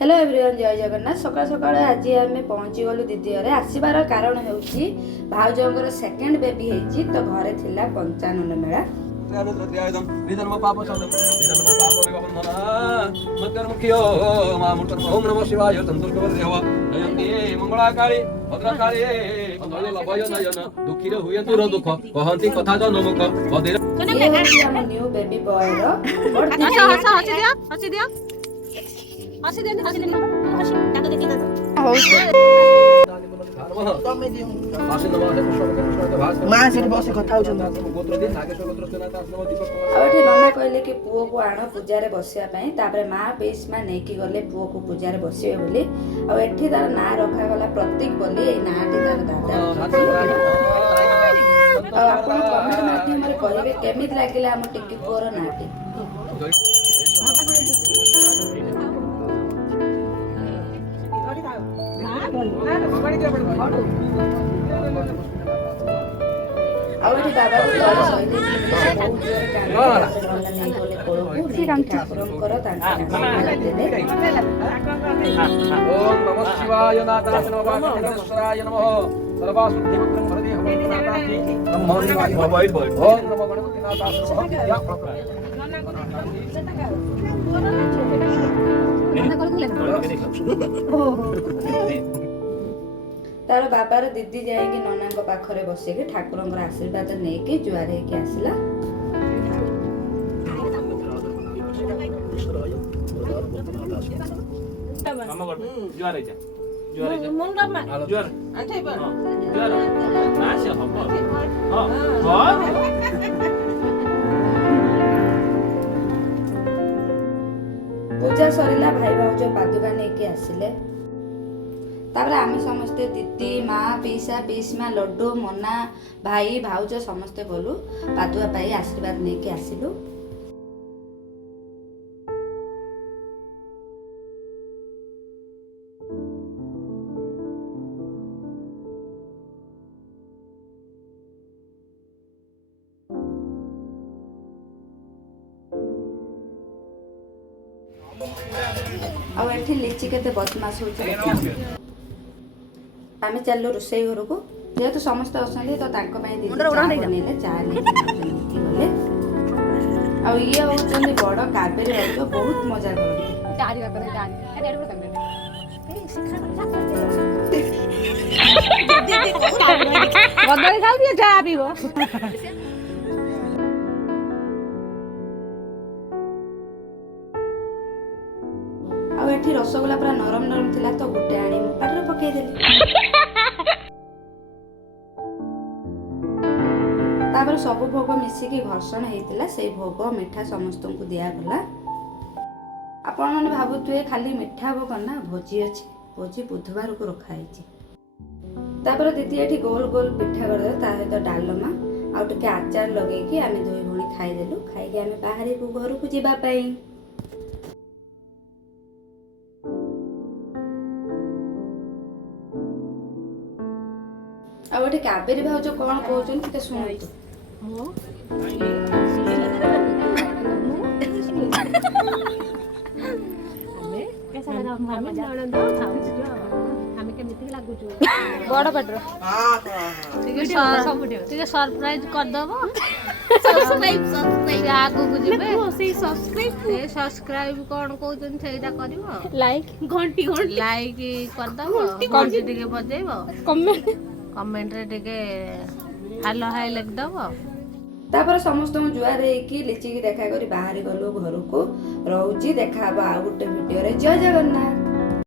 Hello everyone, जय जगन्नाथ। सकाल सकाल आज आम पहुँची गलु दीदी घरे। आसबार कारण होउची भाउजंकर सेकेंड बेबी हेची तो घरे थिला 55 मेला। न्यू बेबी बॉय रो हसी देनी हसी डाको देखी दो मां से बसे कथा हो नना कहले कि पुओ को आण पूजा बसिया माँ बेस माँ नहीं गले पुओ को पूजा बसवे बोली आठी तार ना रखा गला प्रतीक बोली ना तार दादा कमेंट माध्यम कहे केमी लगे आम टिकी पुओर नाटी तार बाबार दीदी जाएंगे नना पाखरे बसिकी ठाकुर आशीर्वाद नहीं जुआर होके आसला। पूजा सरिला भाई भाउज पादुका नहीं आसिले। तापर आम समस्ते दीदी माँ पीसा पीसमा लड्डू मना भाई भाउज समस्ते गलु पादुआ पाई आशीर्वाद नहीं आसिलु। आठी लिची केते बदमाश होची आम चलु रोसई घर को जेहेतु समस्त असली तो दीदी बनइले चा गले ये होचंदी बड़ कावेरी भाउज बहुत मजा करती। एठी रसगोला पूरा नरम नरम थिला तो गुटे आनी मो पाटर पकई देली। तापर सब भोग मिसिकी घर्षण हेतिला से भोग मिठा समस्त को दिया गला। आपण माने भाबुथुए खाली मिठा भोग ना भोजी अछि भोजी बुधवार को रखा हेछि। तापर दीदी एठी गोल गोल पिठा कर ता सहित डालमा आ टिके आचार लगे कि आमे दुई भणी खाई देलु। खाई के आमे बाहरी को घर को जिबा पई आउटे कावेरी भाउज कौन कहउछन टिके सुनतु। बड़ पटर सरप्राइज कर दबो सब्सक्राइब आगु को जिबे सब्सक्राइब कोन कहउछन सेटा करिवो लाइक घंटी लाइक कर दबो घंटी टिके बजेबो कमेंट रे टिके हेलो हाय लिख दबो। तापर समस्त जुआर हेकी लिची की देखा करी बाहरी गलु घर को रहउची देखा आ गुटे वीडियो रे। जय जगन्नाथ।